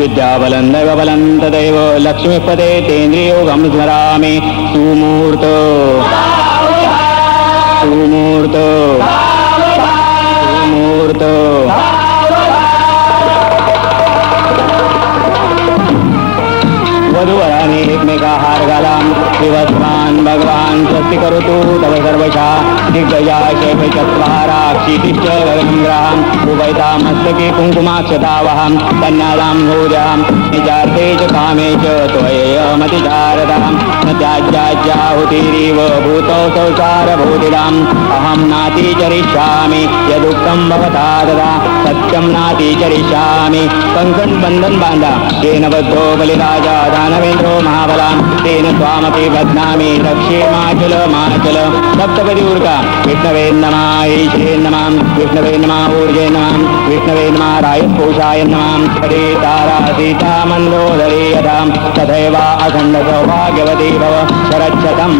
विद्याबलं दैवबलं तदैव लक्ष्मीपदे तेन्द्रियोगं स्मरामि सुमूर्त सुमूर्त सुमूर्त वधूवरांनी एकमेकाहार घालाम श्रीवत्सवान् भगवान् स्वस्ति करोतु तव सर्वशा दिग्गजा चत्वारा क्षितिश्च गगनं ग्रहाम् उभयता मस्तके कुङ्कुमाक्षतावहां कन्यादां भोजां निजार्थे च कामे च त्वयमतिचारदां न त्याज्याहुतिरिव भूतौ संसारभूतिदाम् अहं नातिचरिष्यामि यदुक्तं भवता तदा सत्यं नातिचरिष्यामि कंकण बंधन बांधा तेन बद्धो बलिराजा दानवेन्द्रो महाबलां तेन त्वामपि बध्नामि रक्षे माचल माचल सप्तपदी उर्का विष्णवे नमः ईश्वरे नमः विष्णवे नमः ऊर्जे नमः विष्णवे नमः रायस्पोषाय नमः हरे तारा सीता मन्दोदरी यथां तथैव अखण्ड सौभाग्यवती भव शरच्छतम्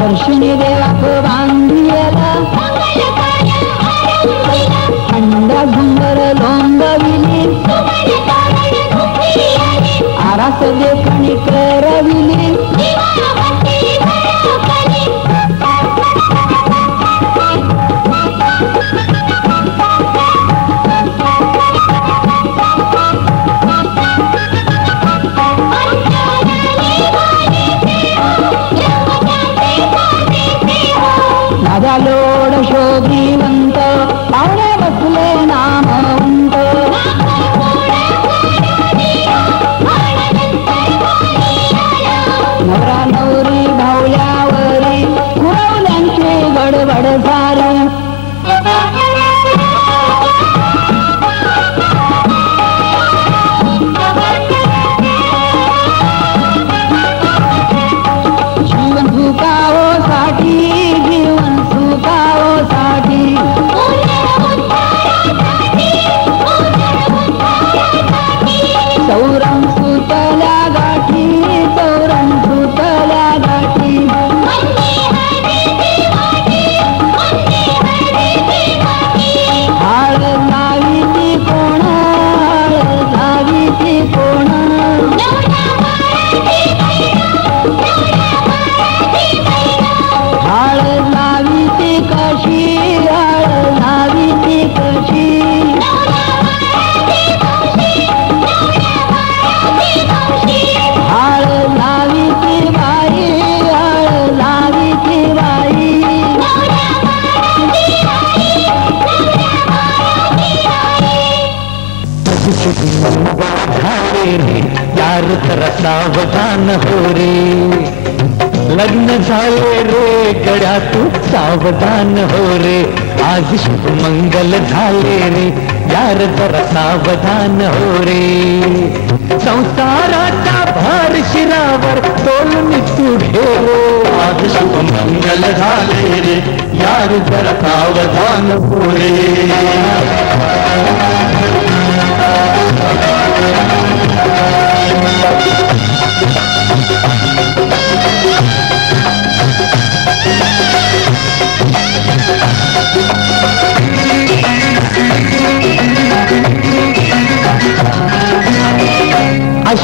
दर्शनी देवाक बांधियला अंडा घुंगर लोंबविली आरास देखणी करविली लोड शोभिवंत पावणे बसले नामवंत नवरा नवरी भावल्यावरी कुरवल्यांची गडबड सारी जीवन सुखावो साठी जीवन चौरंग सुतल्या गाठी चौरंग सुतल्या गाठी हाळ लावीती कोण हाळ लावीती कोण हाळ लावीती कशी हाळ लावीती कशी हाळ लावीती बाई हाळ लावीती बाई झाले रे यार जरा सावधान हो रे लग्न झाले रे गड्या तू सावधान हो रे आज शुभ मंगल झाले रे यार जरा सावधान हो रे संसाराचा भार शिरावर तोलून तू घे आज शुभ मंगल झाले रे यार जरा सावधान हो रे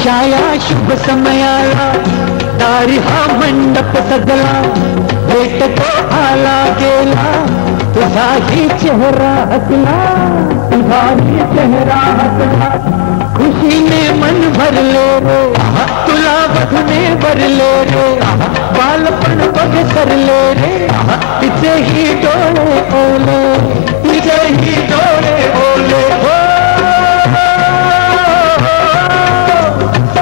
छाया शुभ समयाला दारी हा मंडप सजला भेट तो आला गेला तुझाही चेहरा हसला तुझाही चेहरा हसला खुशीने मन भरले रे तुला बधने भरले रे बालपण बघ सरले रे तिचेही डोळे ओले तिचेही डोळे ओले हो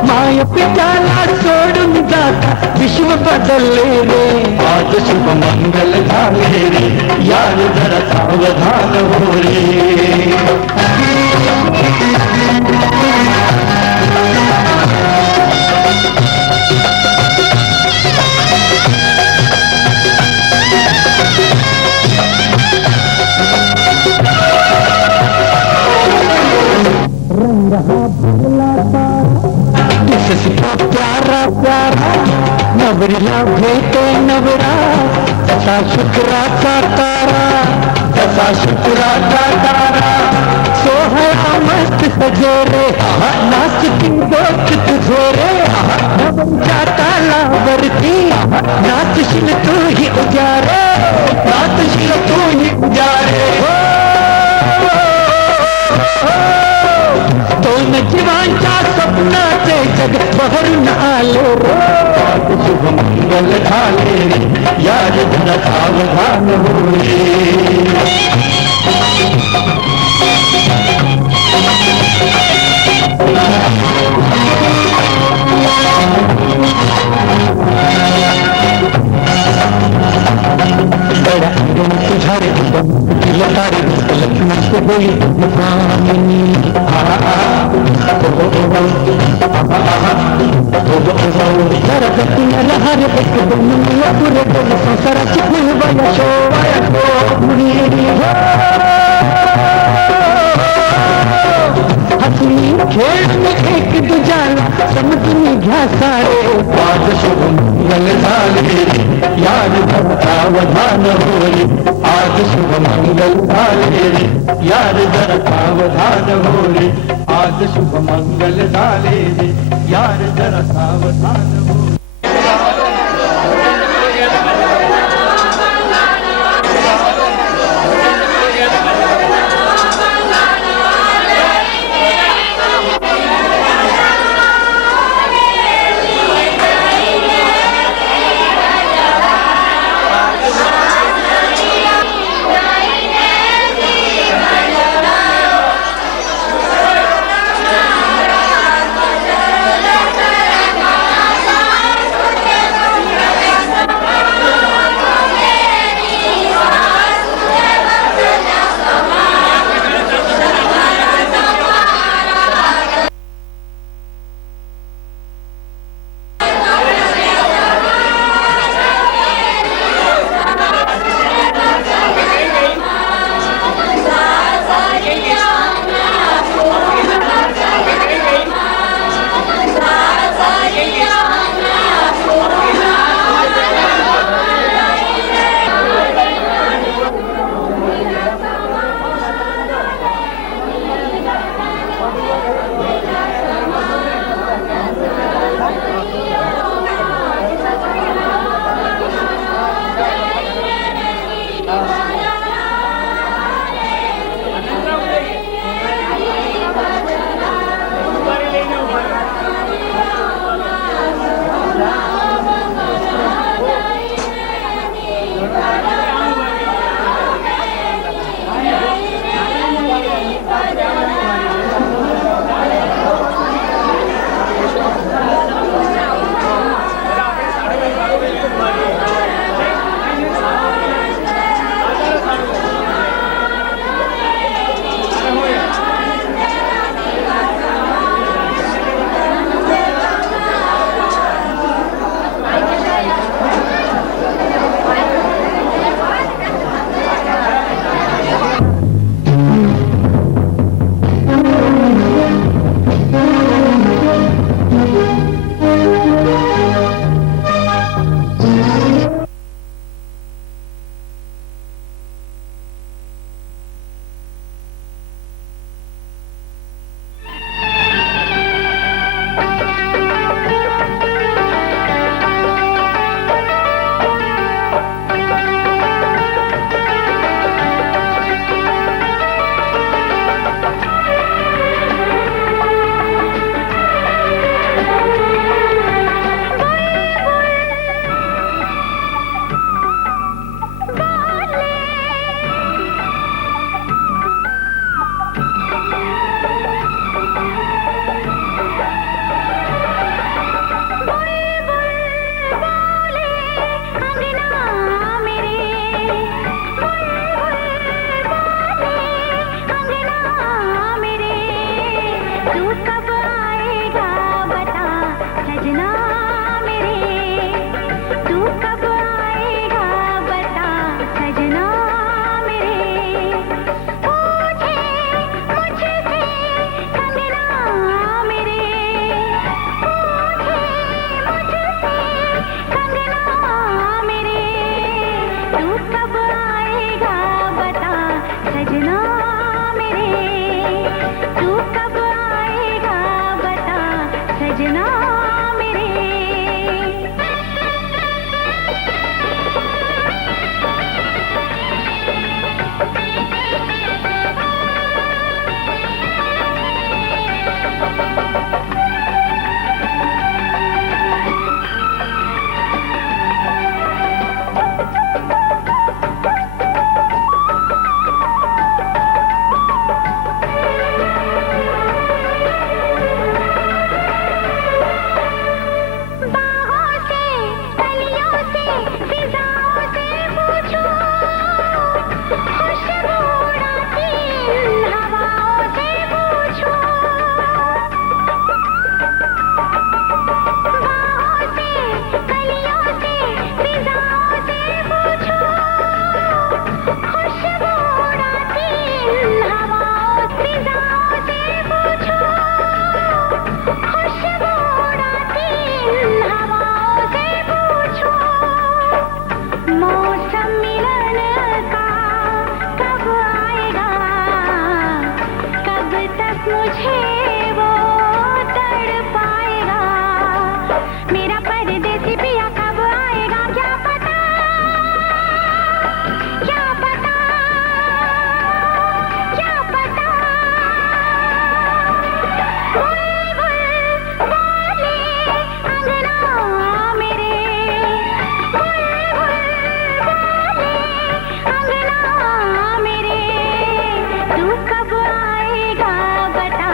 माय पित्याला सोडून जाता विश्व बदलले रे आज शुभ मंगल झाले रे यार जरा सावधान हो रे प्यारा प्यारा नवरीला भेटे नवरा तसा शुक्राचा तारा तसा शुक्राचा तारा सोहळा मस्त सजे रे नाचती दोस्त तुझे रे नवरीच्या तालावरती नाचशील तू ही उजारे नाचशील तू ही उजारे दोन जीवांच्या स्वप्नाचे जग बहरून आले रे शुभ मंगल झाले रे यार जरा सावधान हो रे तुझा रे लता रे लक्ष्मण से बोली संसाराची हसली खेळ एक दुजाला समजून घ्या सारे आज शुभ मंगल झाले यार सावधान होई आज शुभ मंगल झाले यार जरा सावधान होई आज शुभ मंगल झाले यार जरा सावधान हो तू कब आएगा बता सजना मेरे, तू कब आएगा बता सजना मेरे, पूछे मुझसे कंगना मेरे, पूछे मुझसे कंगना मेरे, तू कब आएगा बता सजना मेरे, तू कब आएगा बता सजना मेरे। बाहों से कलियों से फिजाओं से पूछो, खुशबू उड़ाती इन हवाओं से पूछो, बाहों से कलियों से फिजाओं से पूछो, खुशबू उड़ाती इन हवाओं फिजाओं से पूछो, खुशबू उड़ाती इन हवाओं से पूछो, मौसम मिलन का कब आएगा, कब तक मुझे वो तड़पाएगा, मेरा परदेसी पिया कब आएगा, क्या पता, क्या पता, क्या पता, बुलबुल बोले अंगना मेरे, बुलबुल बोले अंगना मेरे, तू कब आएगा बता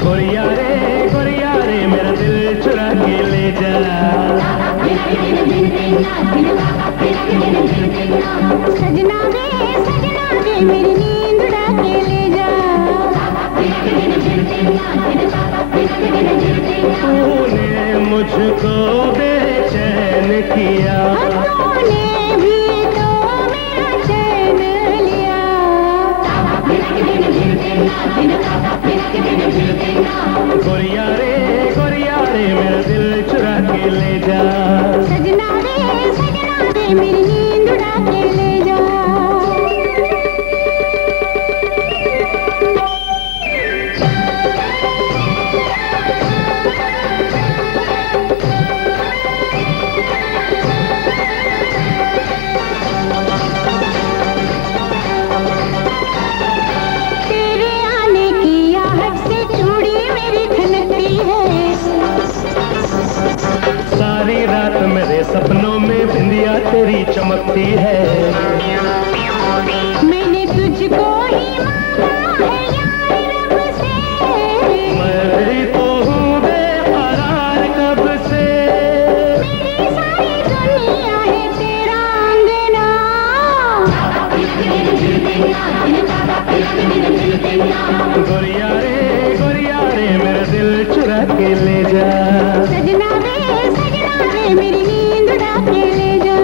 गोरिया रे मेरा दिल चुरा के ले जा। सजना वे मेरी नींद उड़ा के ले जा। तूने मुझको बेचैन किया, तूने भी तो मेरा चैन लिया। गोरिया रे मेरा दिल चुरा के ले जा। सजना वे मेरी नींद उड़ा के ले जा। तेरे आने की आहट से चूड़ी मेरी खनकती है। सारी रात मेरे सपनों में बिंदिया तेरी चमकती है। मैंने तुझको ही मांगा है यार रब से। मैं तो हूँ बेकरार कब से। मेरी सारी दुनिया है तेरा अंगना। गोरिया रे मेरा दिल चुरा के ले जा। सजना वे मेरी नींद उड़ा के ले जा।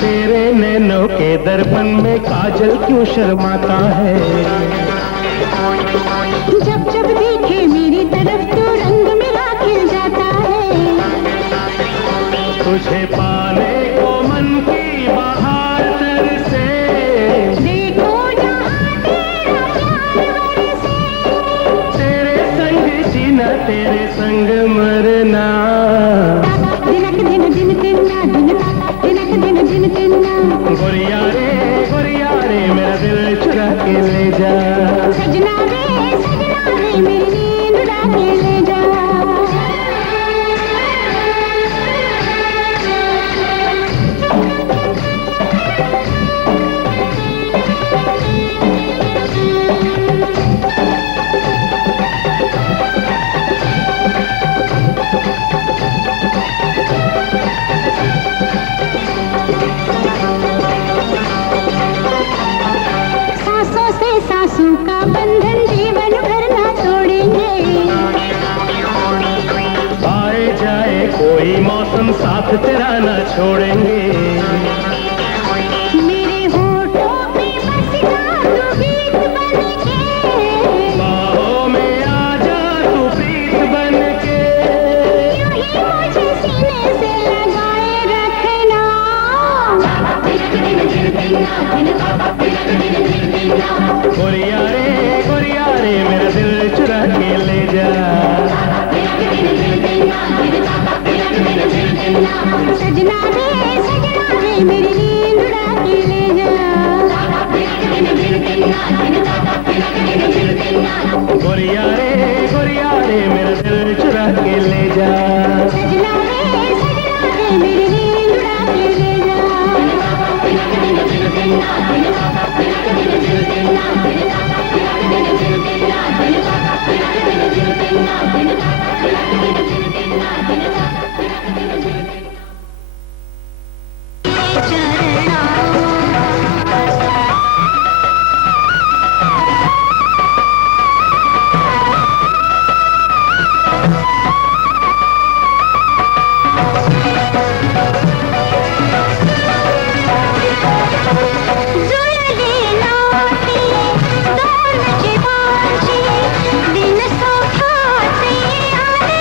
तेरे नैनों के दर्पण में काजल क्यों शर्माता है। जब जब देखे मेरी तरफ तो रंग मेरा खिल जाता है। तुझे पाने को मन की बहार तरसे। देखो जहाँ तेरा प्यार बरसे। तेरे संग जीना तेरे संग मरना। दिनक दिन दिन तिन्ना दिनक दिन दिन तिन्ना। गोरिया रे मेरा दिल चुरा के ले जा। सजना वे मेरी नींद उड़ा के ले जा। सांसों से सांसों का बंधन जीवन भर ना तोड़ेंगे। आए जाए कोई मौसम साथ तेरा न छोड़ेंगे। मेरे होठों पे बस जा तू गीत बनके। बाहों में आ जा तू प्रीत बन के। यूं ही मुझे सीने से लगाए रखना। गोरिया रे मेरा दिल चुरा के ले जा। सजना वे मेरी नींद उड़ा के ले जा। गोरिया रे मेरा दिल चुरा के ले जा। सजना वे मेरी नींद उड़ा के ले जा। दिन सौभाग्य आने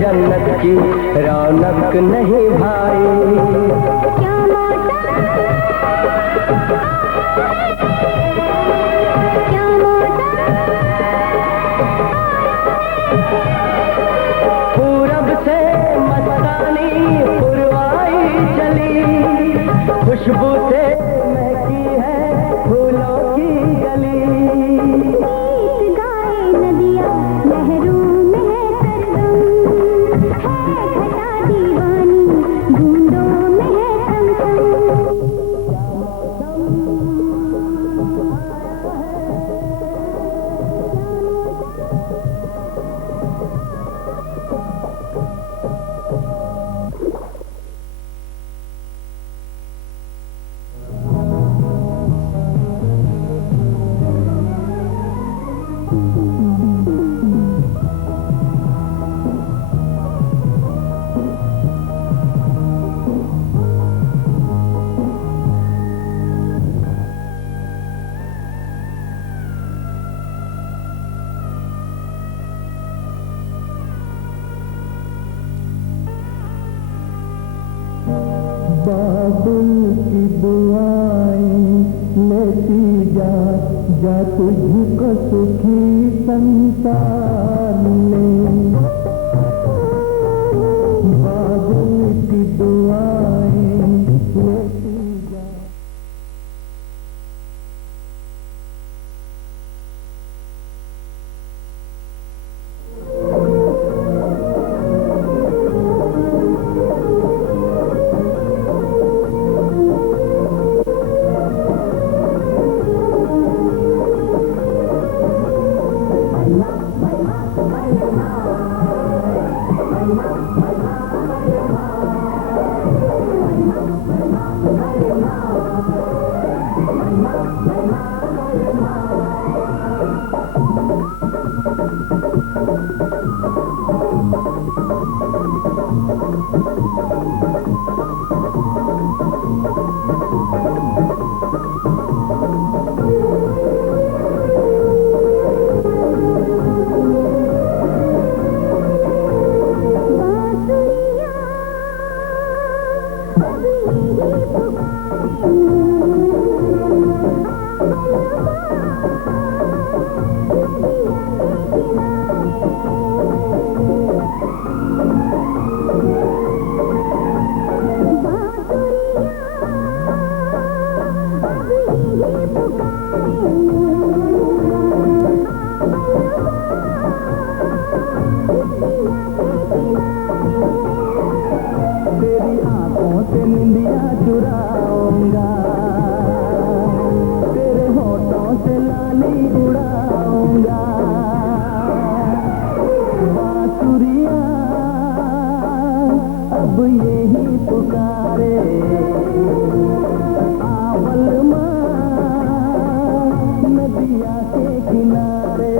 जन्नत पूरब से मस्तानी पुरवाई चली, खुशबू से महकी है फूलों की गली। गीत गाए नदियाँ लहरों में है सरगम, है घटा दीवानी बूंदों में है समसम। बाबुल की दुआएं लेती जा, जा तुझको सुखी संसार मिले। बाबुल की दुआएं लेती जा। तेरी आंखों से निंदिया चुराऊंगा, तेरे होठों से लाली उड़ाऊंगा। बांसुरिया अब यही पुकारे, आवल माँ नदिया के किनारे।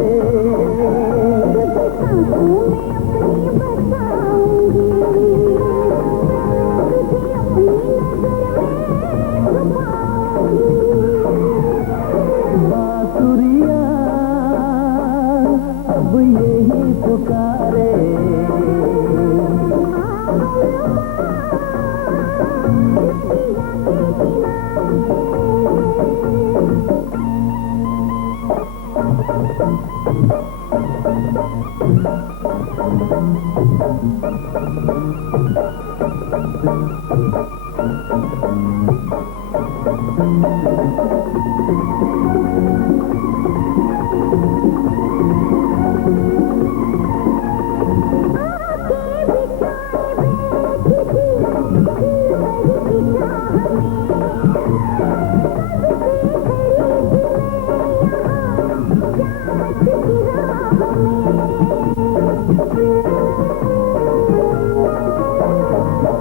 बांसुरिया अब यही पुकारे।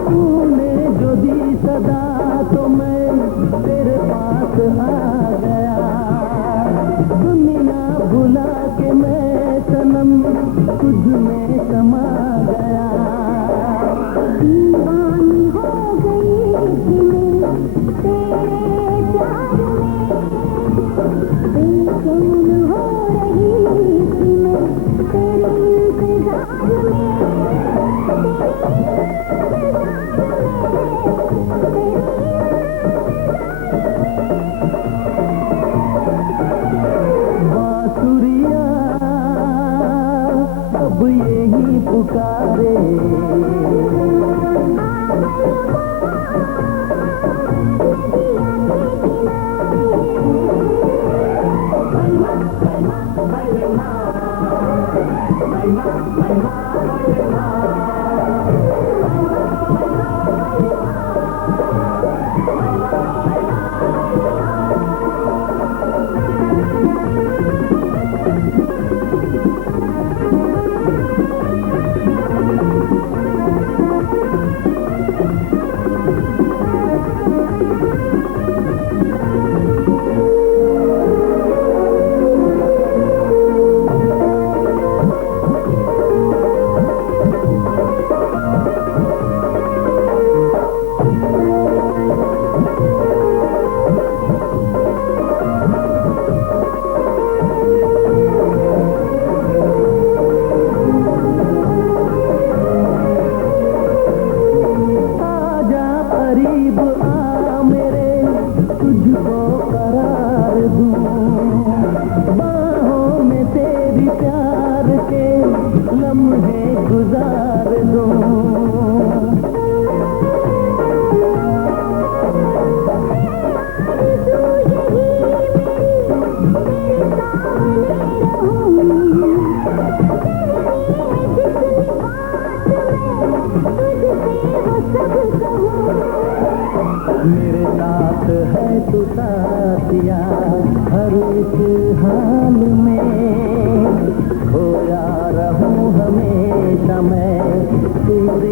तूने जो दी सदा तो मैं तेरे पास आ गया, दुनिया भुला के मैं सनम तुझ में समा गया। दीवानी हो गई थी मैं तेरे प्यार में, बेचैन हो रही थी मैं तेरे इंतजार बांसुरिया अब यही पुकारे। करीब आ मेरे, तुझको करार दूं, बाहों में तेरी प्यार के लम्हे गुजार दूं। मेरे साथ है तू साथिया, हर एक हाल में खोया रहूं हमेशा मैं तेरी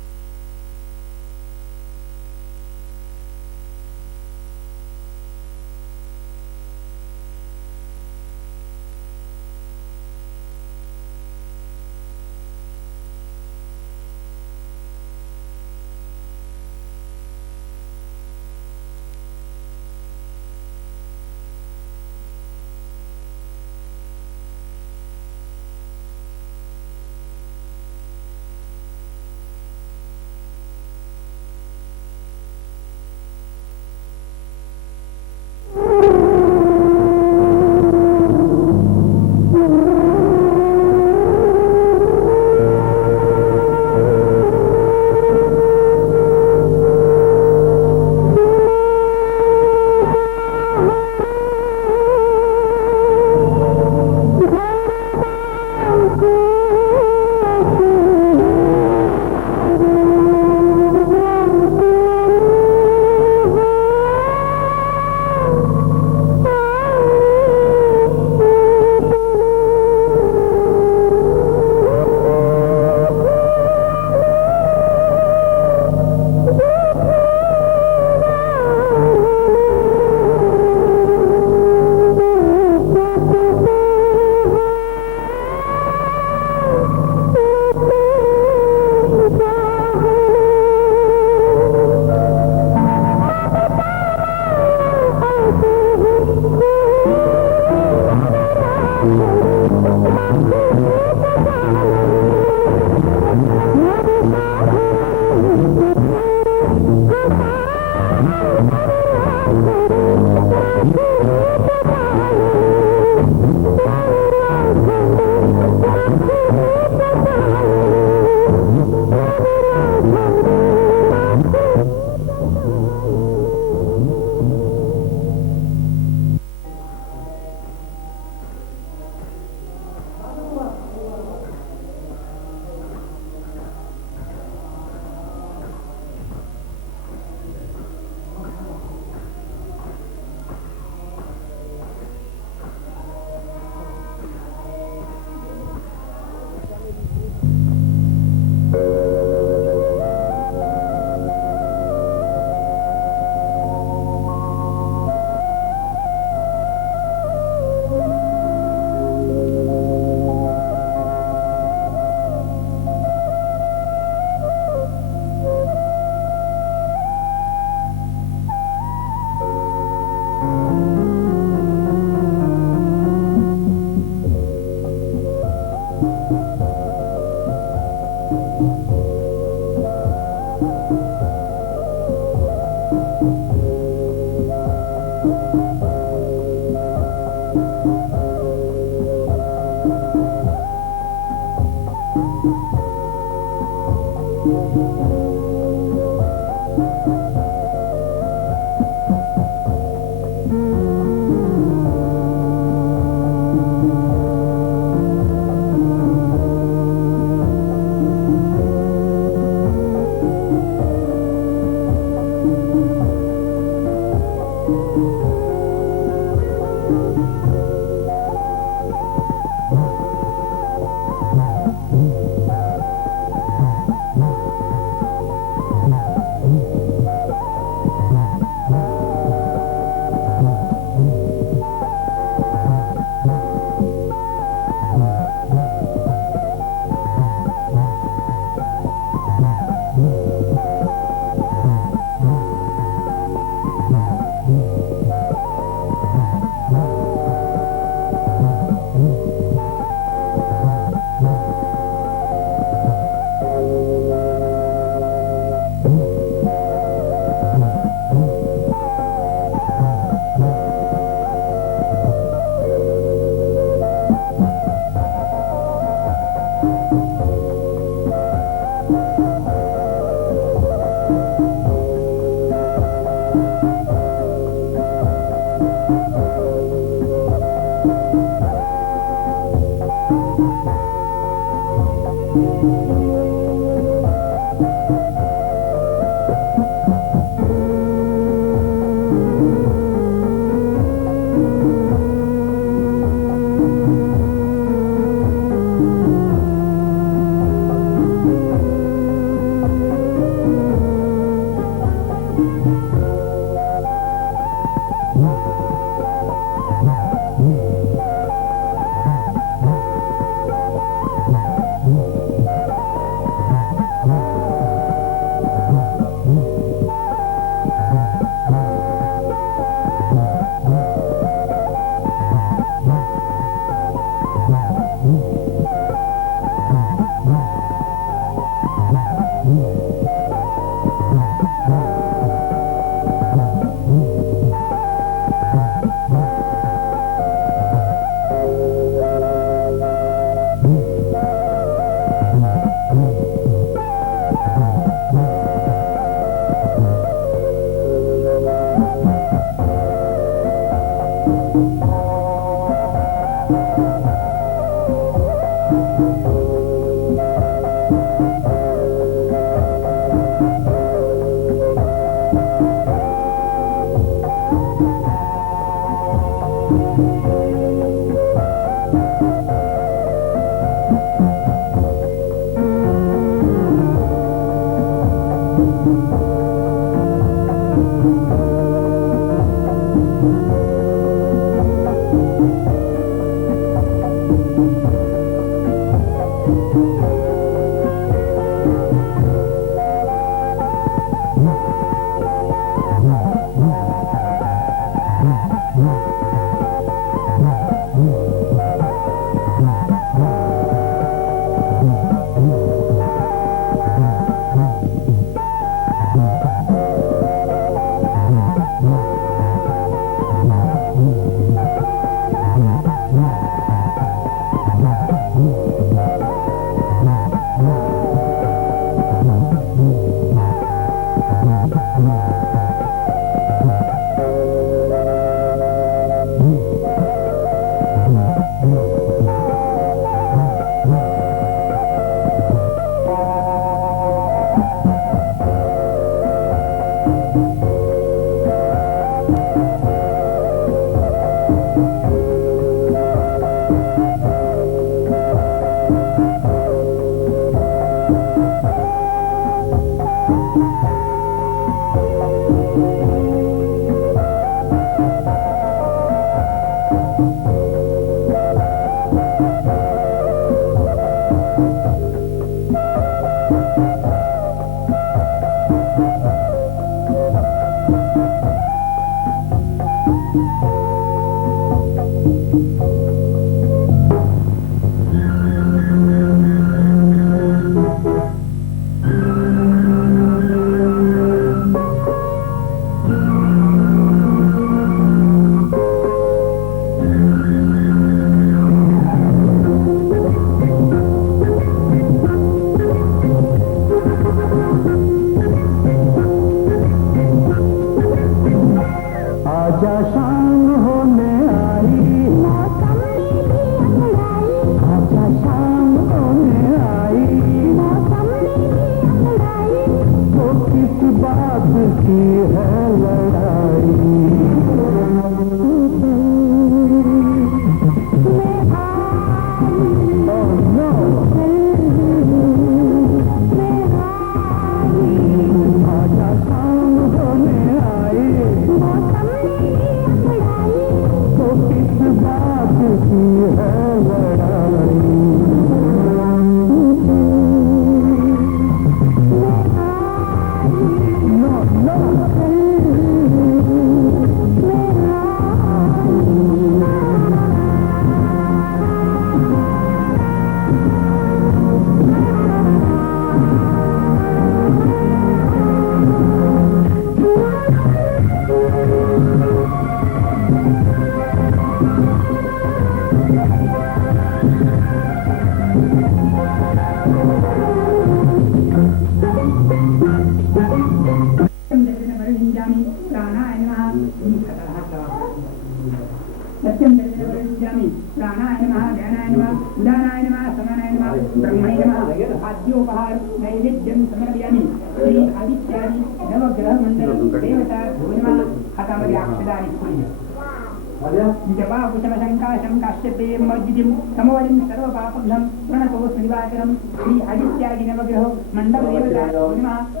सत्यं दर्शयामि प्राणाय नमः ध्यानाय नमः उदानाय नमः समानाय नमः ब्रह्मणे नमः आद्योपहार नैवेद्यं समर्पयामि श्री आदित्यादि नवग्रह मंडल देवता नमः हातामध्ये अक्षदानि फुले जपा कुशल शंकाशं काश्यपे मज्जिदिं समवरिं सर्व पापभ्यं प्रणतोऽस्मि दिवाकरं श्री आदित्यादि नवग्रह मंडल देवता नमः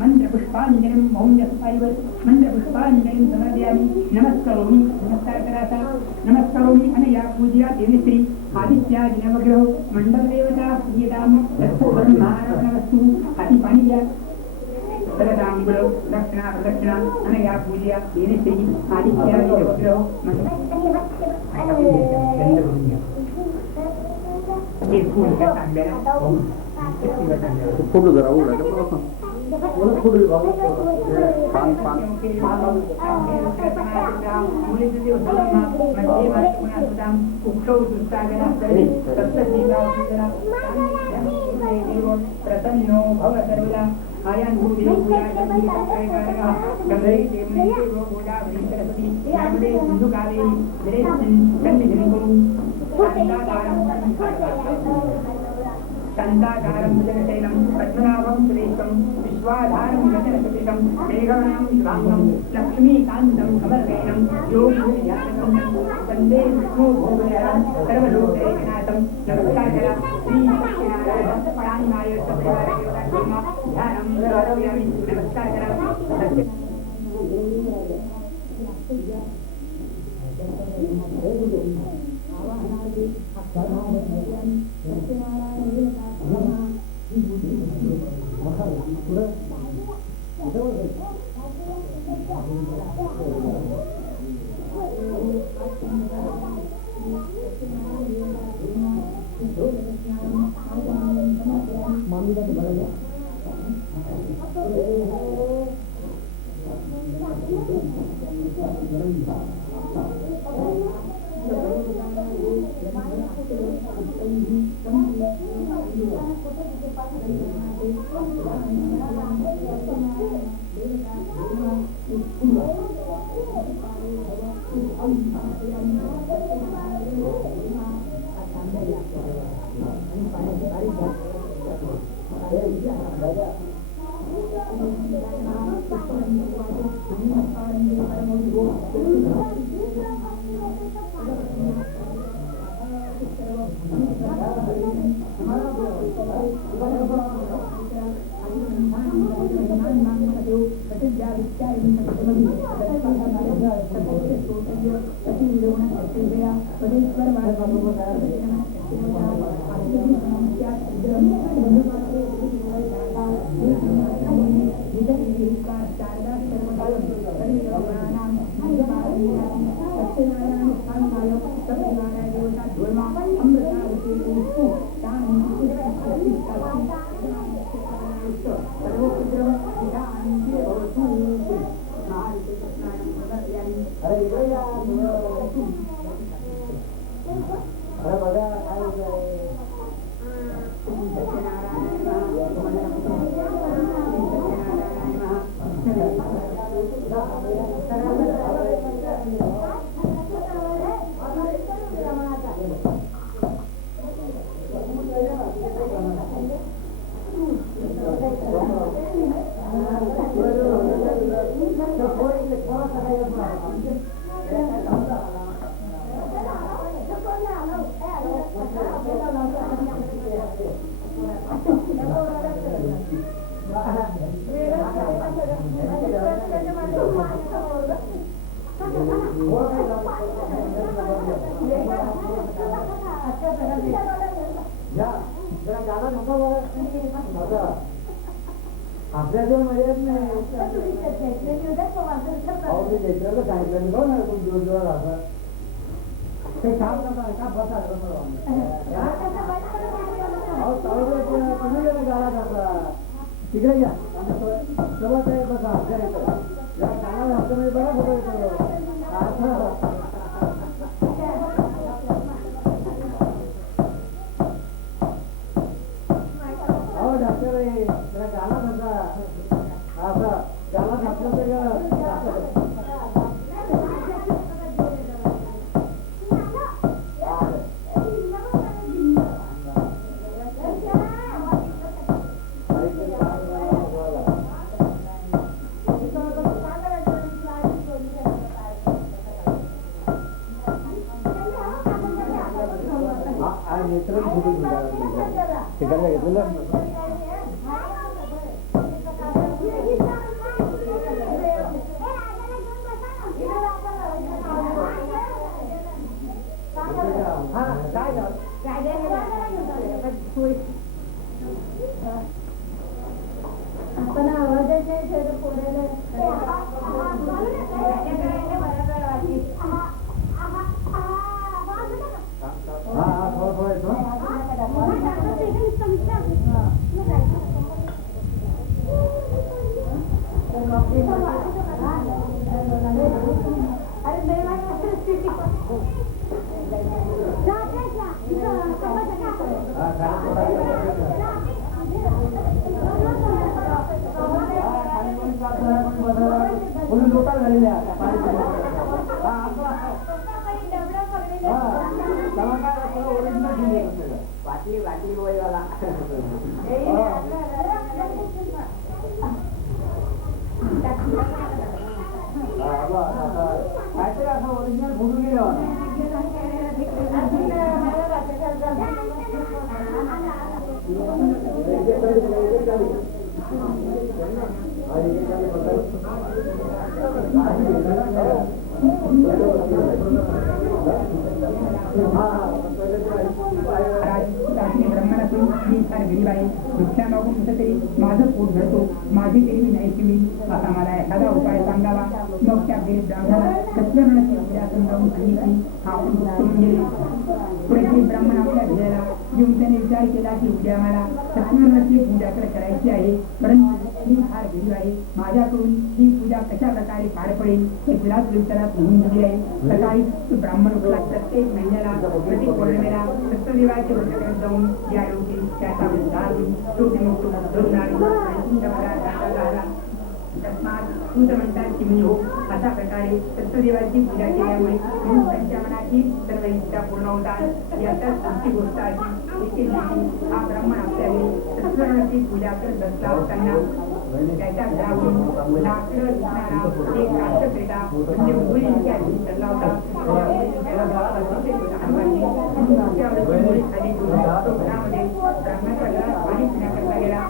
मंत्र पुष्पांजलिं मौन्यस्पैव मंत्र पुष्पांजलिं समर्पयामि नमस्करोमि नमस्कार कराता नमस्करोमि अनया पूज्या देवी श्री आदित्यादि नवग्रह मंडल देवता प्रियतां ब्रह्माणवस्तु अतिपाणिया सरदां गुरु दक्षिणा प्रदक्षिणा अनया पूज्या देवी श्री आदित्यादि नवग्रह ये फूल का तांबेरा फोटो जरा वो लगा पान पान प्रसन्नो भव सर्वदा आयान भूदेव गंधै देवने देवो गोदा वृंदरपति नामदे सिंधु कावेरी जलेस्मिन् सन्निधिं शान्ताकारं जलशैलं पद्मनाभं सुरेशं विश्वाधारं गजनसुतिशं मेघवर्णं शिवाङ्गं लक्ष्मीकान्तं कमलनयनं योगिध्यानं वन्दे विष्णुभोगहरं सर्वलोकैकनाथं नमस्कारः श्रीसत्यनारायण प्राणिनाय सत्यनारायण ध्यानं करोमि नमस्कारः आपल्याजवळ मिळत नाही लेकराला सांगितलं बघ ना खूप दूर दूर राहतात ते काम करतात का बसा तुम्ही गाला जाता तिकडे घ्या सोबत आहे बसा आपल्या येतो या गाला हातामध्ये बरा फोटो येतो डॉक्टर त्याला गाला घातला असा गाला घातलं तर तिकडे घेतलेलं आपण आवाजाचे लोटा झालेल्या वाटली वाटली वयवाला काहीतरी असं ओरिजिनल फोटो गेलं हा फार गरीब आहे, भिक्षा मागून कसं तरी माझं पोट भरतो, माझी तरी मी नाही शिवी, असा मला एखादा उपाय सांगावा. मग त्या गरीब ब्राह्मणाला सत्वरणाची पूजा समजावून सांगितली. आपण सोडून गेले. पुढे ते ब्राह्मण आपल्या ध्येयाला येऊन त्याने विचार केला की उद्या मला सत्वरणाची पूजा तर करायची आहे, परंतु मी फार गरीब आहे, माझ्याकडून ही पूजा कशा प्रकारे पार पडेल हे तुलाच विचारात लिहून दिली आहे. सकाळी तो ब्राह्मण उठला. प्रत्येक महिन्याला प्रत्येक पौर्णिमेला सत्यदेवाचे व्रत करत जाऊन या योगी त्याचा उद्धार होईल. शेवटी मग तो धरून तुमचं म्हणतात की मी हो. अशा प्रकारे सत्यदेवाची पूजा केल्यामुळे त्यांच्या मनाची सर्व इच्छा पूर्ण होतात. याचाच पुढची गोष्ट आहे. एके दिवशी हा ब्राह्मण आपल्या सत्यनारायणाची पूजा करत बसला असताना त्याच्या घरावरून लाकडं दिसणारा एक काष्टपेटा म्हणजे मुलींच्या घरी चालला होता. घरामध्ये ब्राह्मणाच्या घरात पाणी पिण्याकरता गेला.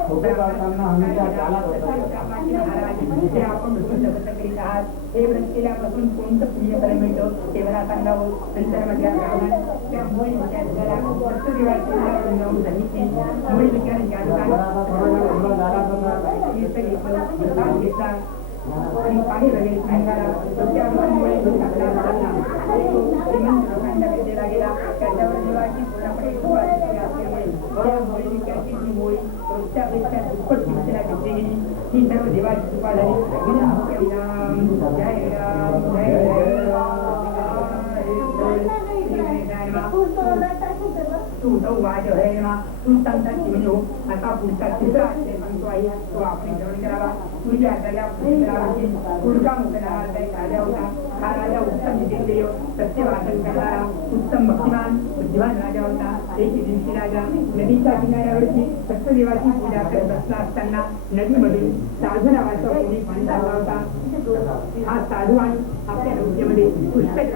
हे आपण व्रत करीत आहात, हे व्रत केल्यापासून कोणतं पुण्यफल मिळतं ते मला सांगावं. नंतर म्हटल्या ब्राह्मण त्या मुली विचाराला सत्यदेवाची समजावून सांगितली. मुली विचार घेतला आणि पाणी वगैरे सांगायला डोक्यामुळे टाकला असताना श्रीमंत लोकांच्या भेटीला गेला. त्याच्यावर देवाची पूर्णपणे असल्यामुळे त्या मुलीने त्याची ही मुळी रोजच्यापेक्षा दुप्पट किमतीला घेतली गेली. ही सर्व देवाची कृपा झाली. जय राम जय तू वाज तू सांगतात की म्हणजे आता पुढचा तिसरा अध्याय सांगतो आहे, तो आपण ग्रहण करावा. तुझ्या हाताला पुढचा मुखला राजा होता. हा राजा उत्तम जितेंद्रिय सत्यवाचन करणारा उत्तम भक्तिमान बुद्धिमान राजा होता. एक दिवशी राजा नदीच्या किनाऱ्यावरती सत्यदेवाची पूजा करत बसला असताना नदीमधून साधू नावाचा कोणी पाणी चालला होता. हा साधूवान आपल्या डोक्यामध्ये पुष्कळ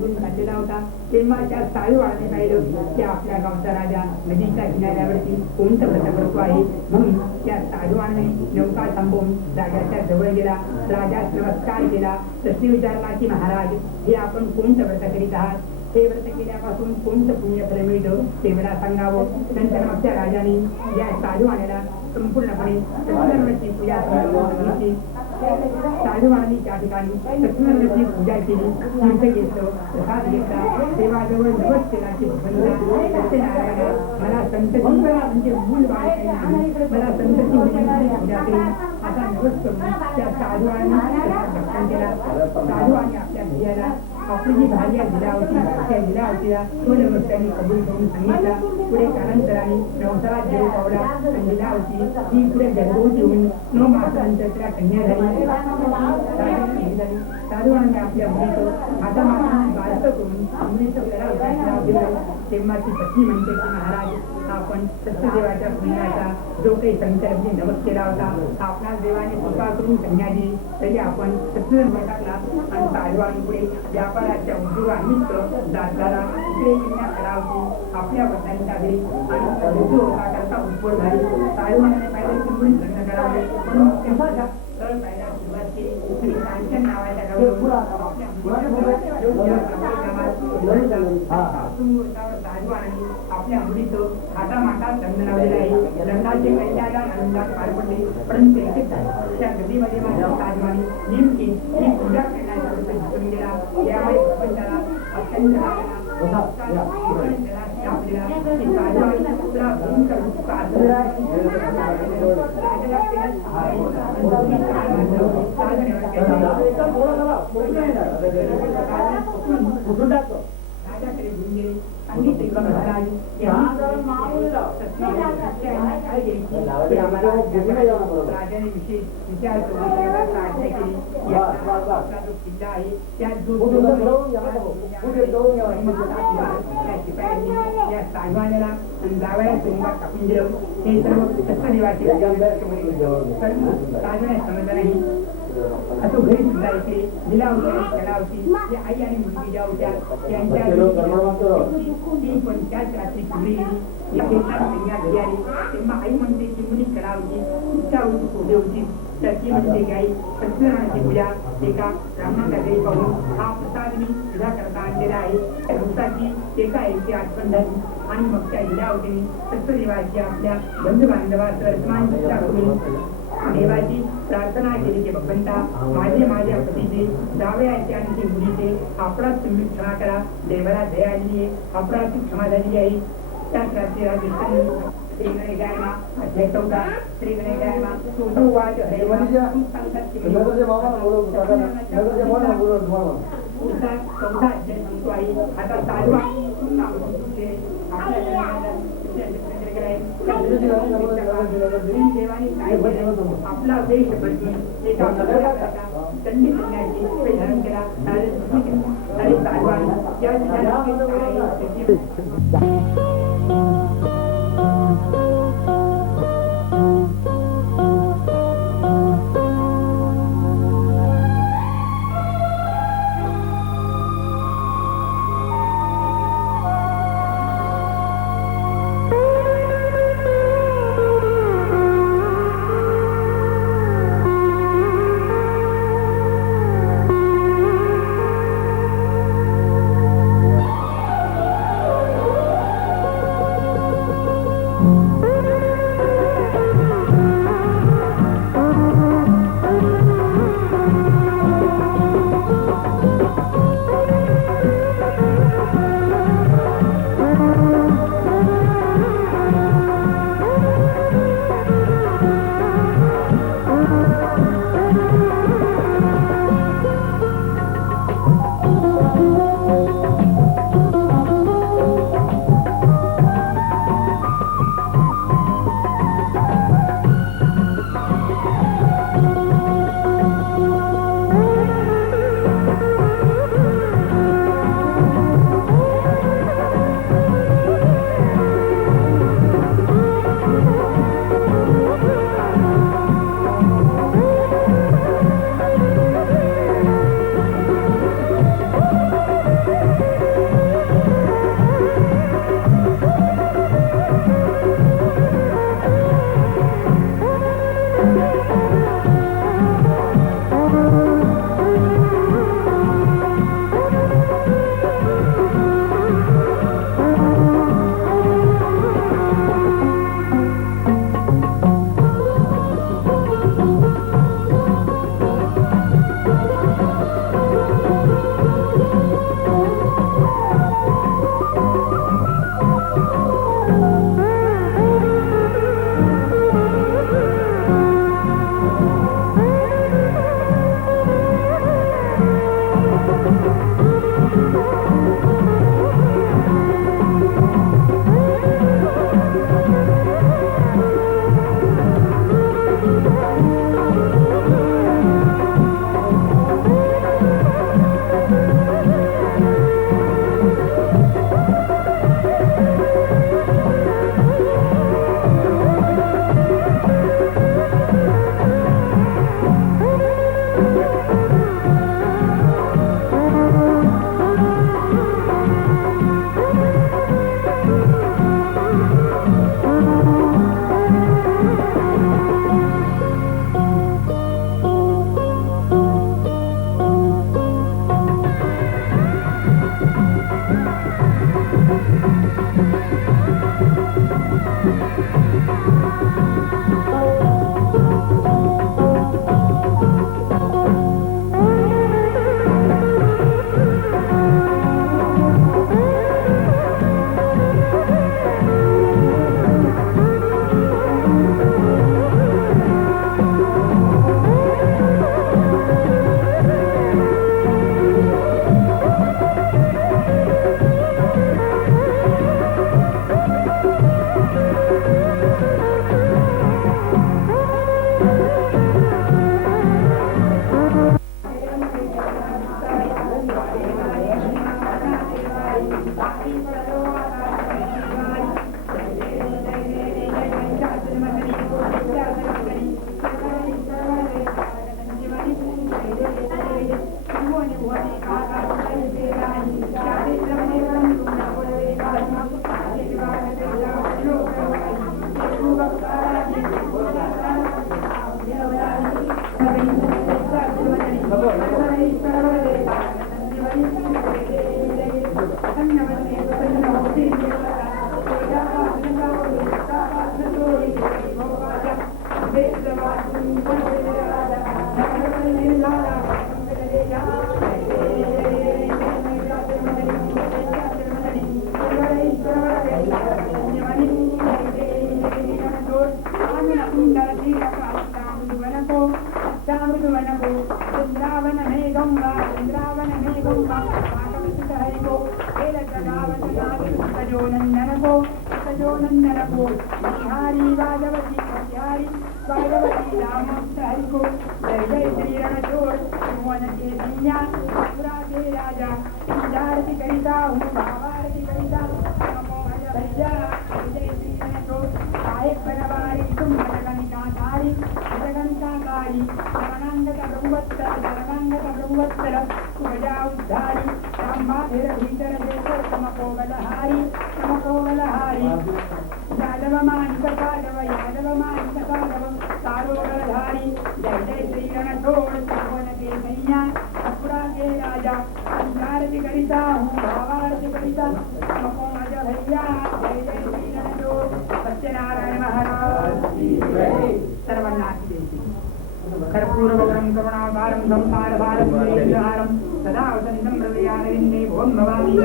गुण घातलेला होता. तेव्हा त्या साधूवाने पाहिलं की आपल्या गावचा राजा नदीच्या किनाऱ्यावरती कोणतं व्रत करतो आहे. म्हणून त्या साधूवाने नौका थांबवून राजाच्या जवळ गेला. राजास नमस्कार केला. प्रश्न विचारला की महाराज, हे आपण कोणतं व्रत करीत आहात, हे व्रत केल्यापासून कोणतं पुण्यफल मिळतं ते मला सांगावं. नंतर मग त्या राजाने या साधूवाण्याला संपूर्णपणे सत्यनारायणाची पूजा सांगितली. साधूवाणी त्या ठिकाणी सत्यनारायणाची पूजा केली. तीर्थ घेतलं, प्रसाद घेतला. देवाजवळ नवस केला की सत्यनारायणा मला संतती म्हणजे मूळ बाळ काही नाही, मला संतती म्हणजे पूजा केली असा नवस करून त्या साधूवाणी भक्षण केला. साधूवाणी आपल्या ध्येयाला आपली जी भार्या दिला होती त्या दिला होतीला तो नवस त्यांनी कबूल करून सांगितला. पुढे कालांतराने नवसाला देव पावला आणि दिला होती ती पुढे गर्भवती होऊन 9 मासानंतर त्याला कन्या झाली. साधूवाने आपल्या मुलीचं हातामागे बारसं करून मुलीचं त्याला दिलं. तेव्हा ती पत्नी म्हणते की महाराज, आपण सत्यदेवाच्या पुण्याचा जो काही संकल्पने नवस केला होता आपल्या देवाने कृपा करून कन्या दिली, तरी आपण सत्यनारायण टाकला. आणि साधूवानी पुढे व्यापाराच्या उद्योगानिमित्त दासला इकडे कन्या करावती आपल्या वडिलांच्या घरी आणि उद्योगाकरता उत्पन्न झाली. साधूवाने पाहिजे की मुली लग्न करावे म्हणून तेव्हा पाहायला सुरुवात केली. कांचन नावाच्या आपल्या मुलीचं हातामाटात लग्न लावलेलं आहे. लग्नाचे कन्यादान आनंदात पार पडले. परंतु त्या गदीमध्ये माझ्या साधवानी नेमकी ही पूजा करण्याचा दिसून गेला. यामुळे भगवंताला अत्यंत राजाकडे घेऊन गेले. सांगितले की महाराज राजाने विशेष विचार केली किल्ला आहे त्या शिपायांनी या साधवाण्याला आणि जावया तुरुंगात टाकून दिलं. हे सर्व सत्यदेवाचे साधवाने समजलं नाही. असं घरी सुद्धा इथे दिला होती त्याला होती या आई आणि मुलगी ज्या होत्या त्यांच्या ती पण त्याच रात्री पुढे गेली. या देशात घरी आली तेव्हा आई म्हणते की मुली करावची इच्छा होती पोहे होती तर ती म्हणते की आई सत्यनारायणाची पूजा एका ब्राह्मणाच्या घरी पाहून हा प्रसाद मी पूजा करता आणलेला आहे त्या दिवसाची एका आईची आठवण झाली आणि मग त्या हिरावतीने सत्यदेवाची आपल्या बंधू बांधवात वर्तमान देवाची प्रार्थना केली की भगवंता माझ्या पतीचे जावयाचे आणि ते मुलीचे अपराध तुम्ही क्षमा करा देवाला दया आली आहे अपराधची क्षमा झाली आहे त्याच रात्री राजस्थानी श्री गणेशायमा अध्याय 14 श्री गणेशायमा वाच सांगतात की पुढचा 14 अध्याय सांगतो आई आता 7वा देवाने काय केलं आपला वेश बदलून एका दंडी करण्याची धारण केला आणि 7वा कर्पूरवरं करुणाकारं संसारभारं सुरेन्द्रहारं सदा वसन्तं हृदयारविन्दे भुवं भवामि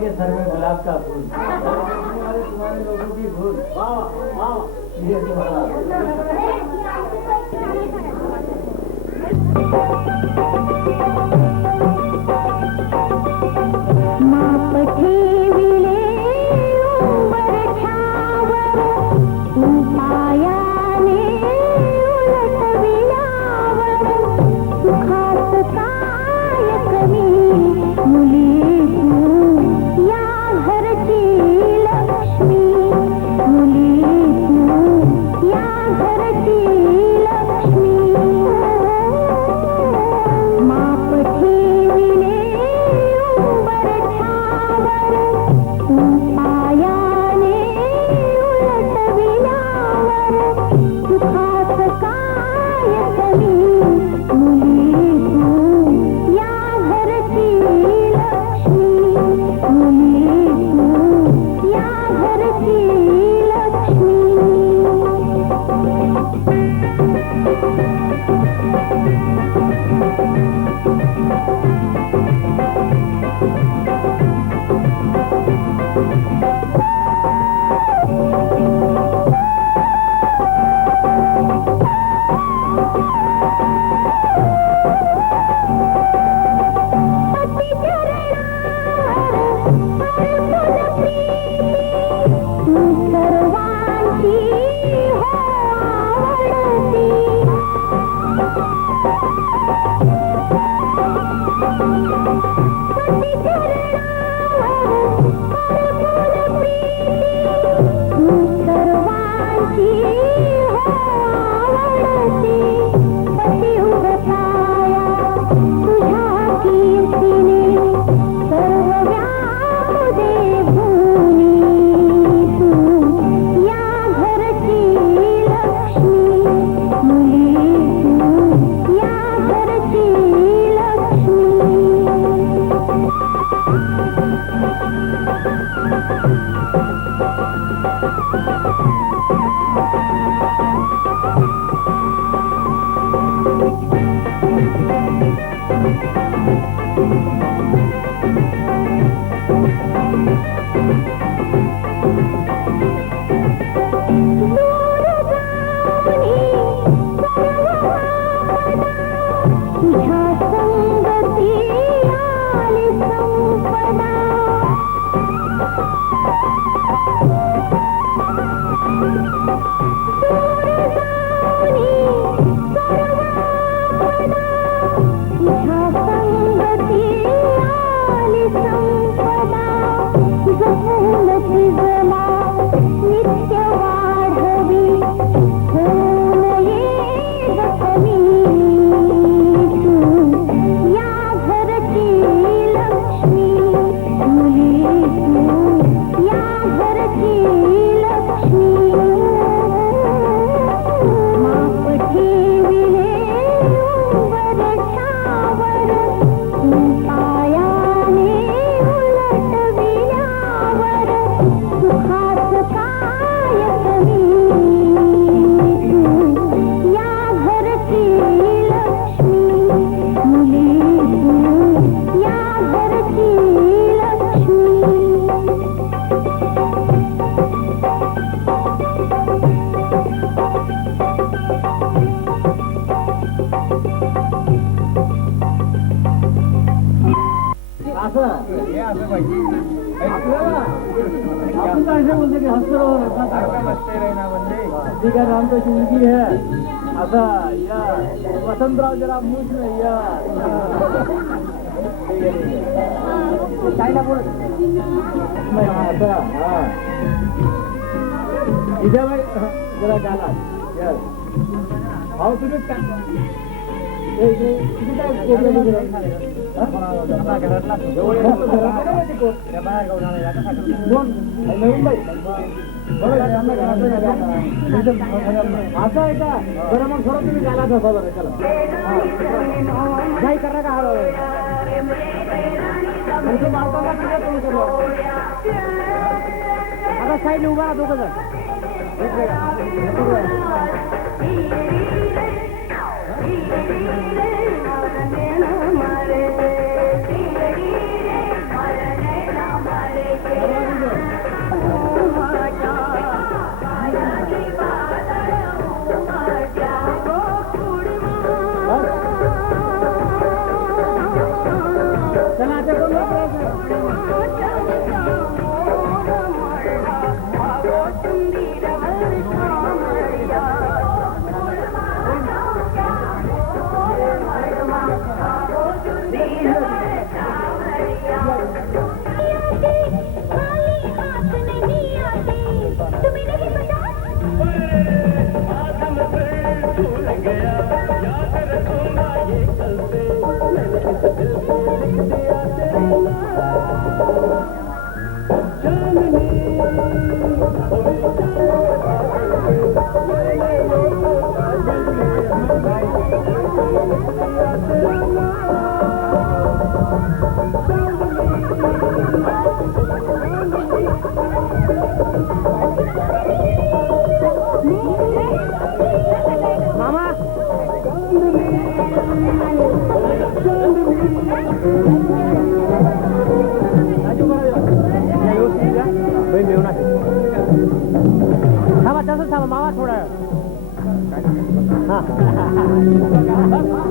के सर में गुलाब का फूल तुम्हारे लोगों की फूल माप ठेविले उंबरठ्यावर पायाने उलटविल्यावर सुखात काय कमी मुली तू या घरची लक्ष्मी मुली तू या घरची लक्ष्मी माप ठेविले उंबरठ्यावर पायाने उलटविल्यावर सुखात काय कमी मुली तू या घरची लक्ष्मी मुली तू या घरची लक्ष्मी सर्वांची हो आवडती सर्वांची हो आवडती पती उभताया तुझ्या कीर्तीने सर्व व्यापू दे भूमी तू या घरची लक्ष्मी मुली तू या घरची लक्ष्मी तुझ्या संगती आली संपदा तुझ्या संगती आली संपदा जपून तिजला नित्य वाढवी होऊन ये जखमी तू या घरची लक्ष्मी मुली तू या घरची लक्ष्मी माप ठेविले उंबरठ्यावर पायाने उलटविल्यावर सुखात काय कमी तू या घरची लक्ष्मी मुली तू या घरची लक्ष्मी आमची मुलगी आहे असा या वसंतराव जरा मूठ नाही या इथे बाई जरा गाला भाऊ तुम्ही असं आहे का बरं मग थोडं तुम्ही गाला बरं चला नाही करा का हळूहळू आता साईड उभा राहा दोघं जण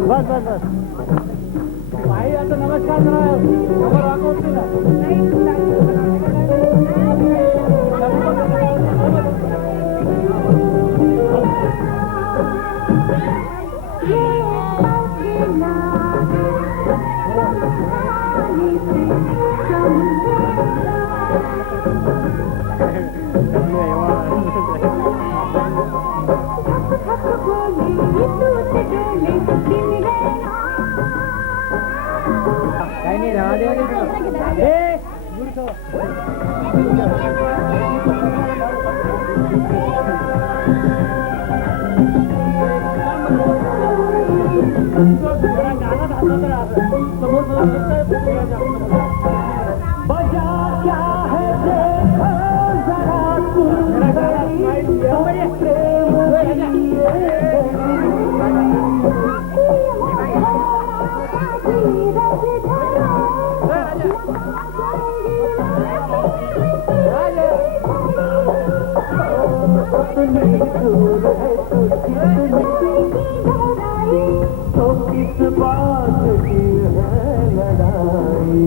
बस बस बस भाई आता नमस्कार काही नाही राहा दे तो किस बात की है लड़ाई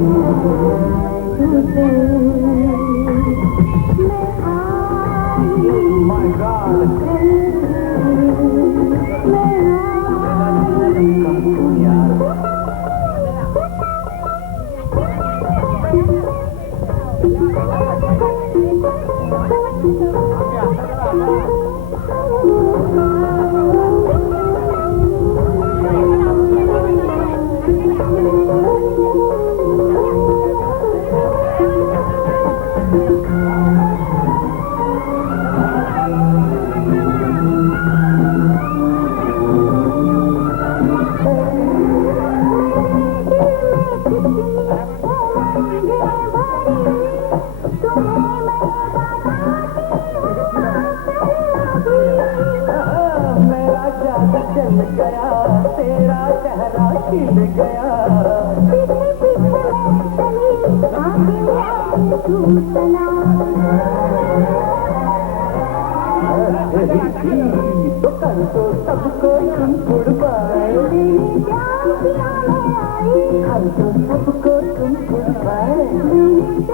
माय गॉड तो सबको तुम कुर्बान सबको तुम कुर्बान